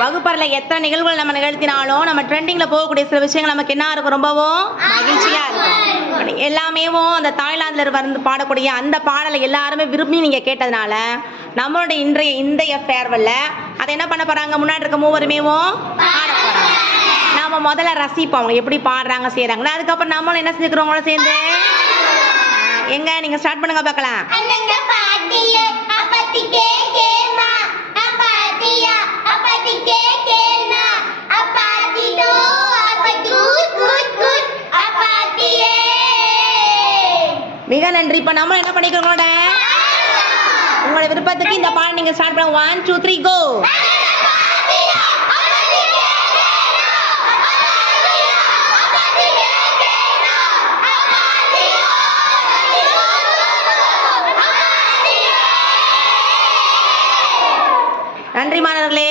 வகுப்பறையில் எத்தனை நிகழ்வுகள் நம்ம நிகழ்த்தினாலும் நம்ம ட்ரெண்டிங்கில் போகக்கூடிய சில விஷயங்கள் நமக்கு என்ன இருக்கும்? ரொம்பவும் மகிழ்ச்சியாக இருக்கும். எல்லாமேவும் அந்த தாய்லாந்தில் வந்து பாடக்கூடிய அந்த பாடலை எல்லாருமே விரும்பி நீங்கள் கேட்டதுனால நம்மளுடைய இன்றைய இந்திய ஃபேர்வெல்ல அதை என்ன பண்ண போகிறாங்க முன்னாடி இருக்க மூவருமேவும் பாட போகிறாங்க நாம் முதல்ல ரசிப்போம். அவங்க எப்படி பாடுறாங்க செய்கிறாங்களோ அதுக்கப்புறம் நம்மளும் என்ன செஞ்சுக்கிறோங்களோ சேர்ந்து? எங்க? நீங்கள் ஸ்டார்ட் பண்ணுங்க பார்க்கலாம். மிக நன்றி. இப்போ நம்மளும் என்ன பண்ணிக்கிறோம் உங்களோட உங்களோட விருப்பத்துக்கு இந்த பாடம் நீங்கள் ஸ்டார்ட் பண்ண ஒன் டூ த்ரீ கோ நன்றி மாணவர்களே.